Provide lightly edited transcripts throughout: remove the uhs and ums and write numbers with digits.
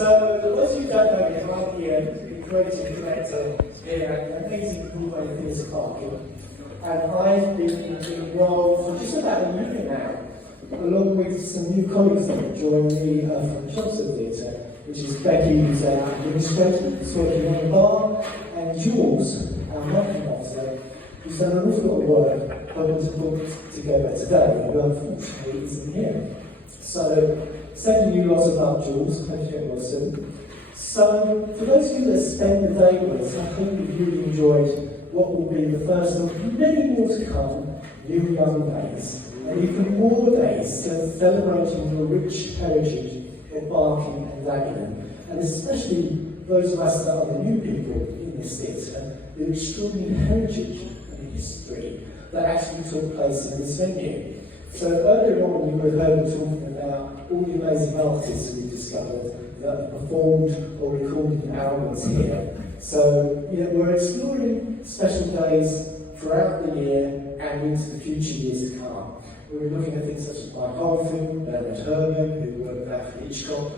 So, those who don't know me, I'm the creative director here at amazing Broadway Theatre Barking. And I've been involved for just about a year now, along with some new colleagues that have joined me from the Chelsea Theatre, which is Becky, who's our administrator, who's working on the bar, and Jules, our marketing officer, who's done an awful lot of work hoping to put together today, who unfortunately isn't here. So, sending you lots of love, Jules, hope you get well soon. So, for those of you that spend the day with us, I hope you've really enjoyed what will be the first of many more to come, new young days, and even more days celebrating the rich heritage of Barking and Dagenham, and especially those of us that are the new people in this theatre, the extraordinary heritage and history that actually took place in this venue. So earlier on you would have heard me talking about all the amazing artists we discovered that performed or recorded albums here. So we're exploring special days throughout the year and into the future years to come. We're looking at things such as Mike Oldfield, Bernard Herrmann, who worked with Alfred Hitchcock,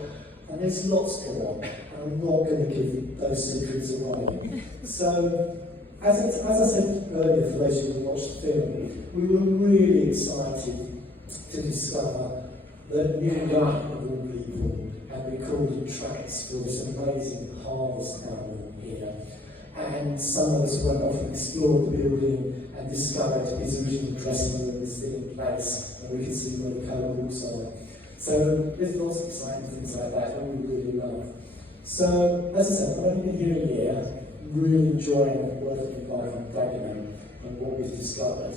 and there's lots more. I'm not going to give those secrets away. So, as I said earlier, for those who watched the film, we were really excited to discover that Neil Young, of all people, had recorded tracks for this amazing Harvest album here. And some of us went off and explored the building and discovered his original dressing room is still in place, and we can see where the colour books are. So there's lots of exciting things like that that we really love. So, as I said, I've only been here a year, really enjoying working with Barking Dagenham and what we've discovered.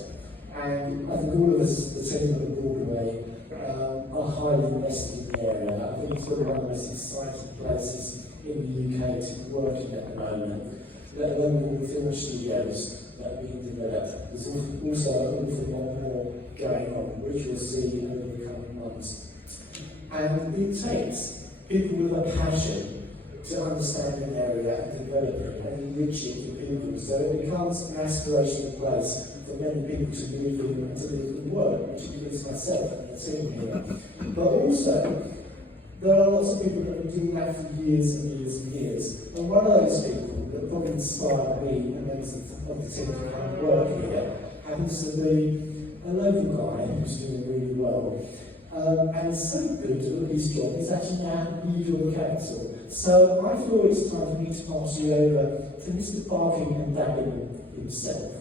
And I think all of us, the team at the Broadway, are highly invested in the area. I think it's one of the most exciting places in the UK to be working at the moment, let alone all the film studios that are being developed. There's also an awful lot more going on, which you'll see over the coming months. And it takes people with a passion to understand an area and develop it and enrich it for people. So it becomes an aspirational place for many people to live in and to live and work, which includes myself and the team here. But also, there are lots of people that have been doing that for years and years and years. And one of those people that probably inspired me and members of the team to come and work here happens to be a local guy who's doing really well. And so good at his job, he's actually now leader of the council. So I thought it's time for me to pass you over to Mr. Barking and Dagenham himself.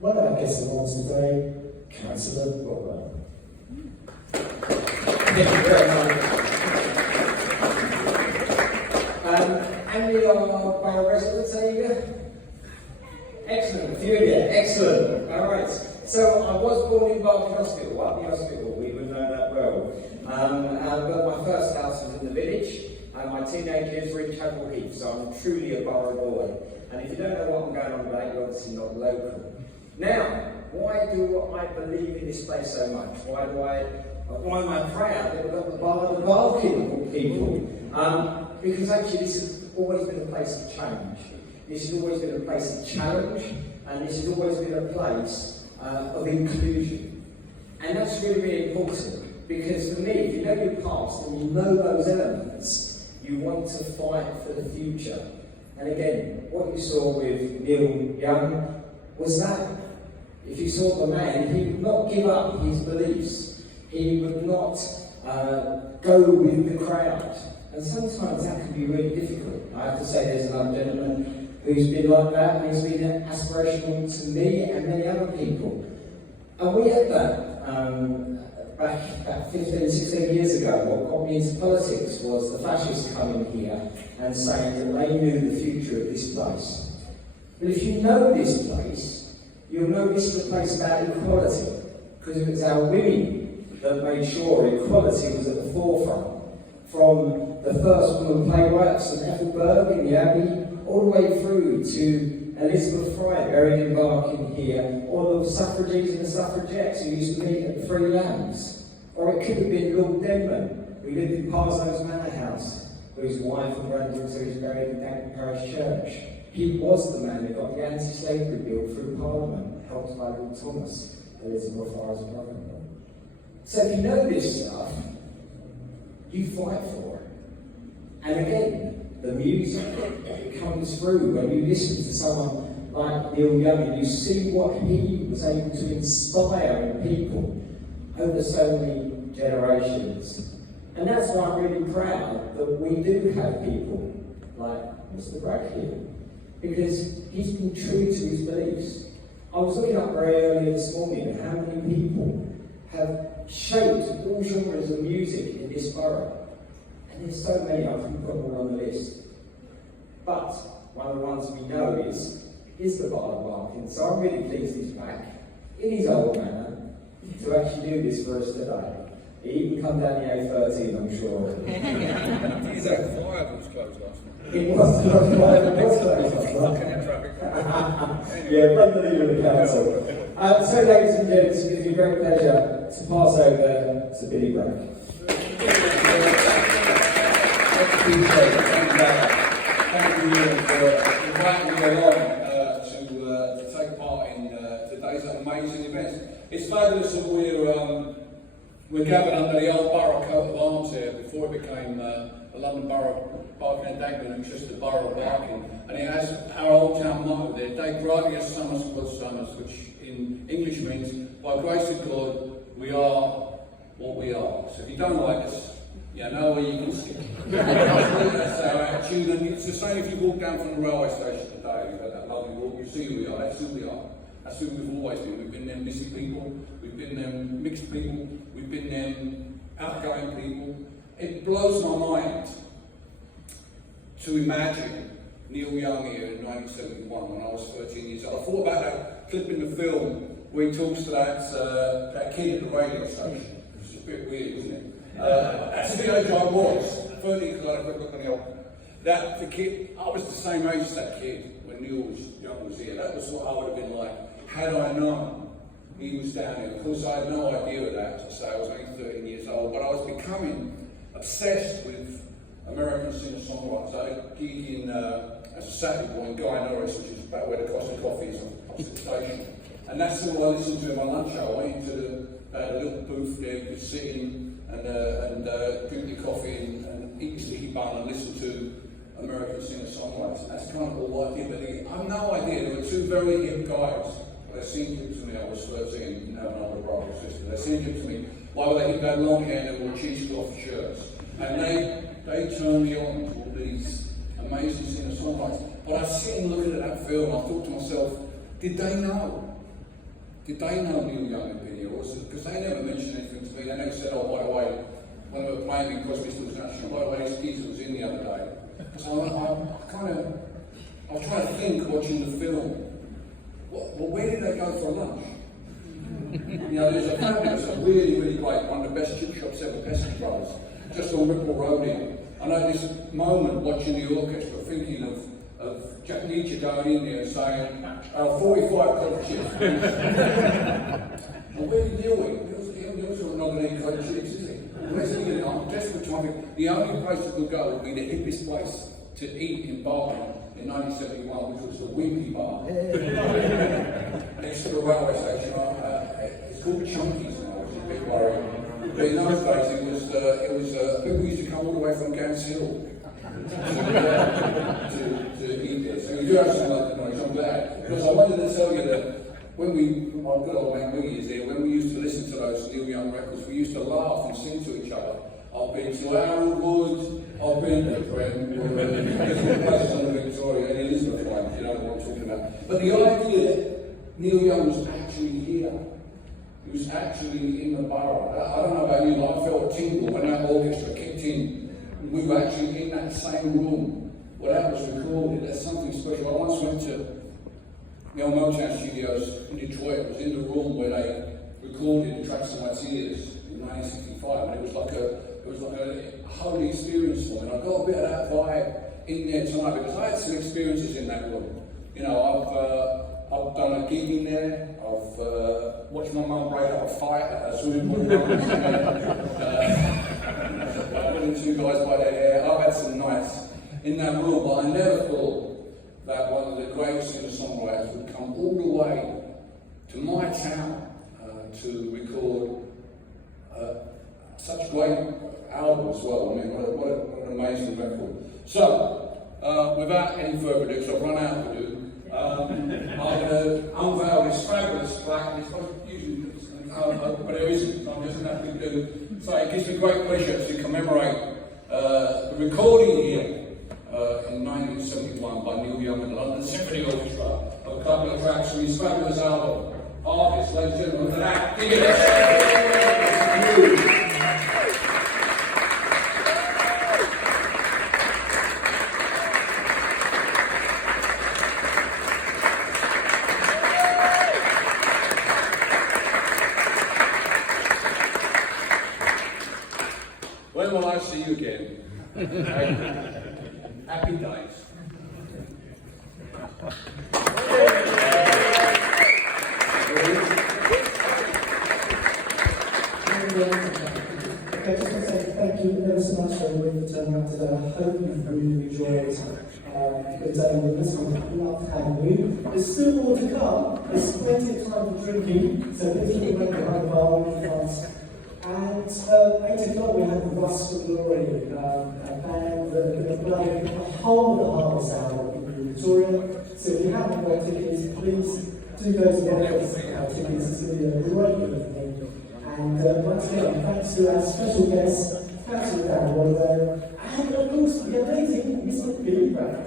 One of our guests of honour today, Councillor Robert. Thank you very much. And we are borough residents, are you? Excellent, a few of you, excellent. All right. So I was born in Barking Hospital, up the hospital, we would know that well. But my first house was in the village, and my teenage years were in Chapel Heath, so I'm truly a borough boy. And if you don't know what I'm going on about, you're obviously not local. Now, why do I believe in this place so much? Why am I proud that we've got the bar of the Barking people? Because actually this has always been a place of change. This has always been a place of challenge, and this has always been a place of inclusion. And that's really, really important, because for me, if you know your past and you know those elements, you want to fight for the future. And again, what you saw with Neil Young was that. If you saw the man, he would not give up his beliefs. He would not go with the crowd. And sometimes that can be really difficult. I have to say there's another gentleman who's been like that, and he's been aspirational to me and many other people. And we had that back about 15, 16 years ago. What got me into politics was the fascists coming here and saying that they knew the future of this place. But if you know this place, you'll know this is a place about equality, because it was our women that made sure equality was at the forefront. From the first woman playwright, St Ethelberg in the Abbey, all the way through to Elizabeth Fry, buried in Barking here, or the suffragees and the suffragettes who used to meet at the Three Lambs. Or it could have been Lord Denman, who lived in Parsons Manor House, whose wife and granddaughter is buried in Dagenham Parish Church. He was the man that got the anti-slavery bill through Parliament, helped by Lord Thomas, Elizabeth Fry's brother-in-law. So if you know this stuff, you fight for it. And again, the music comes through when you listen to someone like Neil Young, you see what he was able to inspire in people over so many generations. And that's why I'm really proud that we do have people like Mr. Bragg here, because he's been true to his beliefs. I was looking up very early this morning at how many people have shaped all genres of music in this borough. And there's so many, I couldn't put them all on the list. But one of the ones we know is the Barking. So I'm really pleased he's back, in his old manner, to actually do this for us today. He can come down the A13, I'm sure. Is that the flyover was closed last night? It was closed last night. Yeah, unbelievable council. So, ladies and gents, it gives me great pleasure to pass over to Billy Bragg. Thank you for inviting me along to take part in today's amazing event. It's fabulous that we're gathered under the old borough coat of arms here before it became the London Borough Barking and Dagenham, which was just the Borough of Barking. And it has our old town motto there, De Gratias Summers Quod Summers, which in English means, by grace of God, we are what we are. So if you don't like us, you know where you can skip. That's our attitude, and it's the same if you walk down from the railway station today, you've had that lovely walk, you see who we are, that's who we are. That's who we've always been. We've been them missing people, we've been them mixed people, we've been them outgoing people. It blows my mind to imagine Neil Young here in 1971 when I was 13 years old. I thought about that clip in the film where he talks to that kid at the radio station. It's a bit weird, isn't it? That's the age I was, 13, because I had a quick look on the old. That the kid, I was the same age as that kid when Neil Young was here. That was what I would have been like had I known he was down here. Of course, I had no idea of that, as I say, I was only 13 years old, but I was becoming obsessed with American singer-songwriters. I had a gig in, as a Saturday boy in Guy Norris, which is about where the Costa Coffee is on the station. And that's all I listened to in my lunch hour. I went into a little booth there, you could sit in and drink your coffee and eat your sticky bun and listen to American singer-songwriters. And that's kind of all I did. But I have no idea, there were two very hip guys. They seemed hip to me, I was 13, didn't have an older brother or sister. They seemed hip to me. Why were they hip? They had long hair and they wore cheesecloth shirts. And they turned me on to all these amazing singer-songwriters. But I was sitting looking at that film, I thought to myself, did they know? Did they know Neil Young had been here? Because they never mentioned anything to me. They never said, oh, by the way, when they were playing because Mr. was National, by the way, his geezer was in the other day. So I was trying to think watching the film. Well, where did they go for lunch? You know, there's a really, really great, one of the best chip shops ever, Pesky Brothers, just on Ripple Road here. I know this moment watching the orchestra, thinking of Jack Nietzsche going in there and saying, 45 cod chips. Well, where did Neil eat? Neil's not going to eat cod chips, is he? Where's he going to? I'm desperate to find the only place that could go would be the hippest place to eat in Barking in 1971, which was the Wimpy Bar. Next to the railway station. It's called Chunky's now, which is a bit worrying. But in those days, it was people used to come all the way from Gants Hill to eat there. So you do have some London noise, I'm glad. Because I wanted to tell you that when my good old man Wiggy is here, when we used to listen to those Neil Young records, we used to laugh and sing to each other. I've been to Arrowwood, I've been to Brentwood, different places on the Victoria and Elizabeth line, you know what I'm talking about. But the idea that Neil Young was actually here, he was actually in the borough. I don't know about you, but I felt a tingle when that orchestra kicked in. We were actually in that same room where that was recorded. There's something special. I once went to the old Motown Studios in Detroit. I was in the room where they recorded the Tracks of My Tears in 1965, and it was like a holy experience for me. And I got a bit of that vibe in there tonight because I had some experiences in that room. You know, I've done a gig in there. I've watched my mum break up a fight at a swimming pool. Putting two guys by their hair. I've had some nights in that room, but I never thought that one of the greatest singer-songwriters would come all the way to my town to record such great albums as well. I mean, what an amazing amazing record. So, without any further ado, so I've run out of ado, I'm going to unveil this fabulous plaque. It's not usually, but there isn't. I'm just going to have to do. So it gives me great pleasure to commemorate the recording here in 1971 by Neil Young and the London Symphony Orchestra of a couple of tracks from his fabulous album, Artists, ladies and gentlemen, for that. Give it a When will I see you again? Happy days. Okay, just want to say thank you ever so much for turning up today. I hope you've really enjoyed the day with us. We'd love having you. There's still more to come. There's plenty of time for drinking, so please keep it behind the bar when you can't. And 8 o'clock we have the Rust for Glory, a band that are going to play the whole of the Harvest Hour in Victoria. So if you haven't got tickets, please do go to one of those tickets. It's going to be a great evening. And once again, thanks to our special guests, thanks to Dan Waldo, and of course the amazing Mr. Billy Bragg.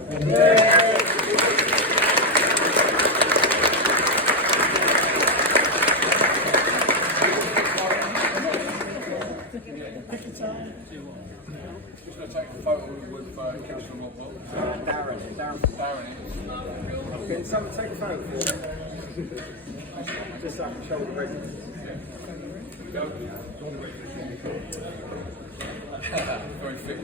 Just going to take a photo with Councillor Rothwell. Darren. Can someone take a photo for me? Just so I can show the residents. Go. Very fit.